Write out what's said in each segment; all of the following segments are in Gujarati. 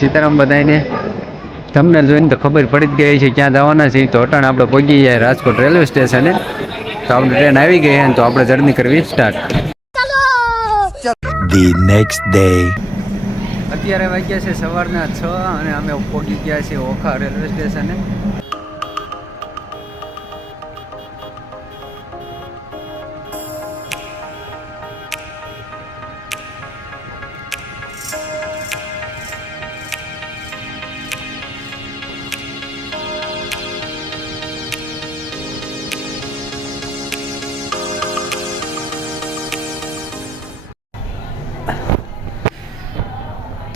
સીતારામ બધાને તમને જોઈને તો ખબર પડી જ ગઈ છે ક્યાં જવાના છે. તો અટાણે આપણે પહોંચી જાય રાજકોટ રેલવે સ્ટેશને. તો આપણે ટ્રેન આવી ગઈ છે તો આપણે જર્ની કરવી સ્ટાર્ટ. The next day. અત્યારે વાગ્યા છે સવારના 6 અને અમે પહોંચી ગયા છીએ ઓખા રેલવે સ્ટેશને.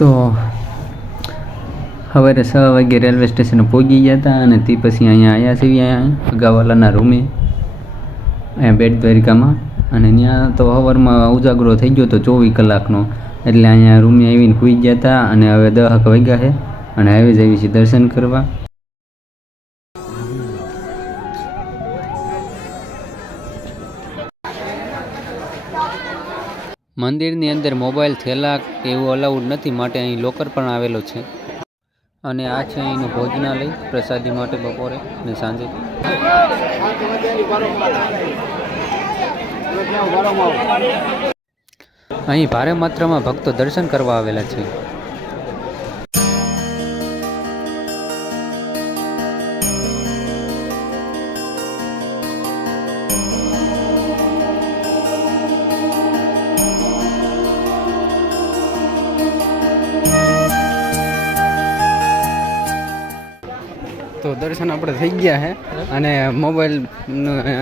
તો સવારે 6 વાગે રેલવે સ્ટેશને પહોંચી ગયા હતા અને તે પછી અહીંયા આવ્યા છીએ અહીંયા અગાવાલાના રૂમે અહીંયા બેટ દ્વારિકામાં. અને ત્યાં તો સવારમાં ઉજાગરો થઈ ગયો તો 24 કલાકનો, એટલે અહીંયા રૂમે આવીને સૂઈ ગયા હતા. અને હવે 10 વાગ્યા છે અને આવી જ આવી છે દર્શન કરવા. મંદિરની અંદર મોબાઈલ થેલા એવું અલાઉડ નથી, માટે અહીં લોકર પણ આવેલો છે. અને આ છે અહીંનું ભોજનાલય પ્રસાદી માટે બપોરે અને સાંજે. અહીં ભારે માત્રામાં ભક્તો દર્શન કરવા આવેલા છે. તો દર્શન આપણે થઈ ગયા છે અને મોબાઈલ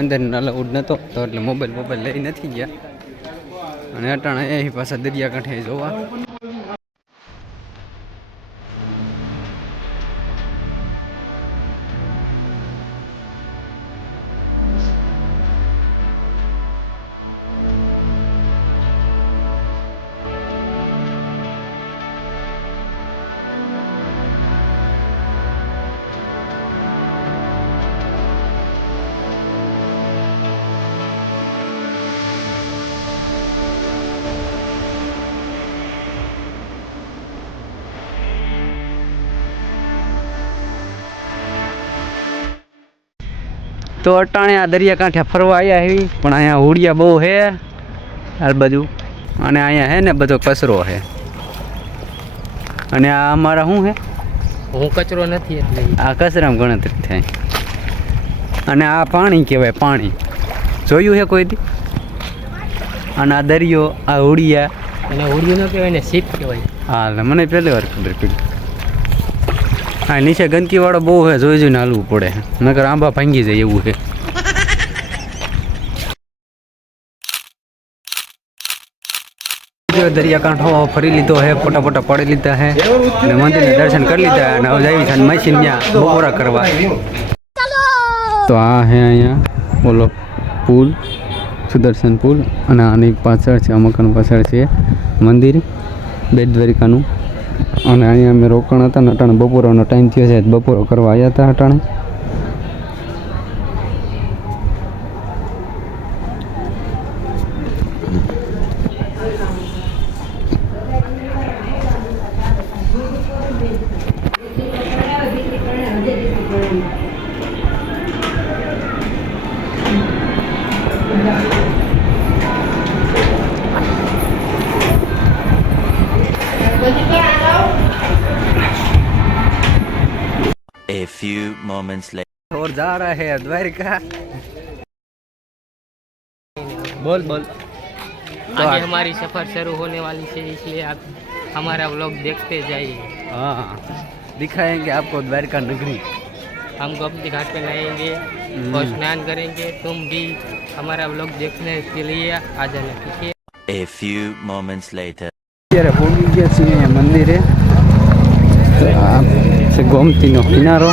અંદર અલાઉડ નહોતો તો એટલે મોબાઈલ લઈ નથી ગયા. અને અટાણે અહીં પાછા દરિયાકાંઠે જોવા. તો અટાણે આ દરિયાકાંઠે ફરવા આવ્યા એવી, પણ અહીંયા હોડિયા બહુ છે આ બધું. અને અહીંયા છે ને બધો કચરો છે. અને આ અમારા શું છે, હું કચરો નથી એટલે આ કચરામાં ગણતરી થાય. અને આ પાણી કહેવાય, પાણી જોયું છે કોઈ દી? અને આ દરિયો, આ હોડિયા, અને હોડિયું ન કહેવાય ને શીપ કહેવાય. હા, મને પહેલી વાર ખબર પડી. હા, નીચે ગંદકીવાળો બહુ છે, જોઈ જોઈને હાલવું પડે, નકર આંબા ભાંગી જાય એવું છે. દરિયાકાંઠો ફરી લીધો છે, ફોટા પાડી લીધા છે અને મંદિરના દર્શન કરી લીધા. અને હવે આવી છે મશીન ત્યાં બપોરા કરવા. તો આ છે અહીંયા ઓલો પુલ, સુદર્શન પુલ. અને આની પાછળ છે, મકાન પાછળ છે મંદિર બેટ દ્વારિકાનું. અને અહીંયા અમે રોકાણ હતા ને અટાણે બપોરનો ટાઈમ થયો છે, બપોરો કરવા આવ્યા હતા અટાણે. A few moments later. और जा रहा है द्वारिका. बोल आगे हमारी सफर शुरू होने वाली है, इसलिए आप हमारा व्लॉग देखते जाइए. हाँ, दिखाएंगे आपको द्वारिका नगरी. हम गोमती घाट पे नहाएंगे और स्नान करेंगे. तुम भी हमारा व्लॉग देखने के लिए आ जाना, ठीक है? A few moments later. અત્યારે પહોંચી ગયા છીએ મંદિરે. તો આ છે ગોમતીનો કિનારો.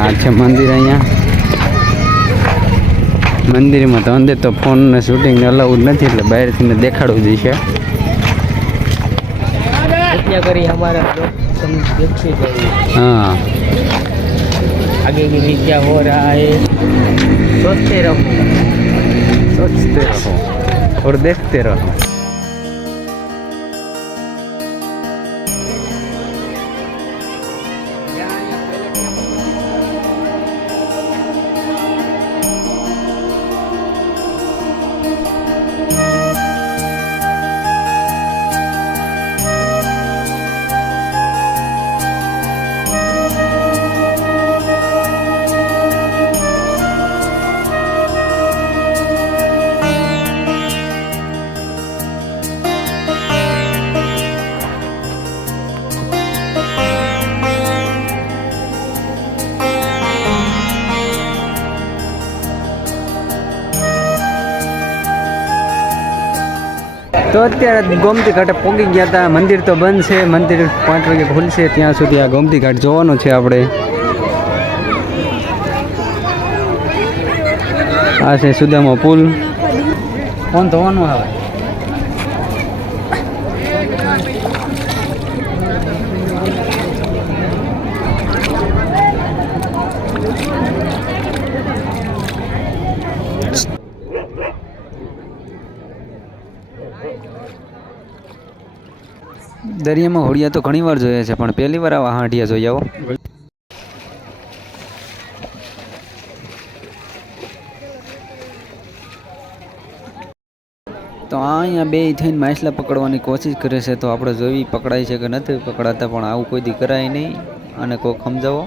આ છે મંદિર. અહીંયા મંદિરમાં તો અંદર તો ફોન ને શૂટિંગ અલાઉડ નથી, એટલે બહારથી દેખાડવું જઈશે. કરી हमारा व्लॉग तुम देखते जाइए. हाँ, आगे भी क्या हो रहा है सोचते रहो और देखते रहो. તો અત્યારે ગોમતી ઘાટે પહોંચી ગયા હતા. મંદિર તો બંધ છે, મંદિર 5 વાગે ખુલશે. ત્યાં સુધી આ ગોમતી ઘાટ જોવાનો છે આપણે. આ છે સુદામા પુલ. કોણ ધોવાનું આવે? દરિયામાં હોડિયા તો ઘણી વાર જોયા છે, પણ પહેલી વાર આવા હાંડિયા જોઈ આવો. તો અહીંયા બે થઈને માછલા પકડવાની કોશિશ કરે છે. તો આપણે જોઈ પકડાય છે કે નથી પકડાતા, પણ આવું કોઈ દી કરાય નહીં. અને કોક સમજાવો.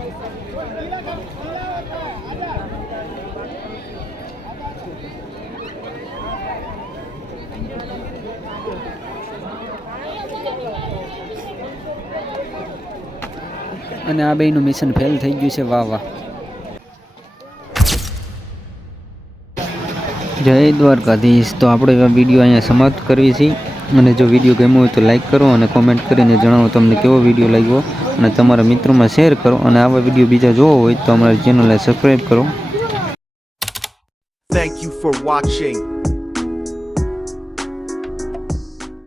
અને આ બેયનું મિશન ફેલ થઈ ગયું છે. વાહ વાહ. જય દ્વારકાધીશ. તો આપણે આ વિડીયો અહીંયા સમાપ્ત કરવી છે. અને જો વિડીયો ગમ્યો હોય તો લાઈક કરો અને કોમેન્ટ કરીને જણાવો તમને કેવો વિડીયો લાગ્યો, અને તમારા મિત્રોમાં શેર કરો. અને આવા વિડીયો બીજા જોવો હોય તો અમારી ચેનલને સબસ્ક્રાઈબ કરો. Thank you for watching.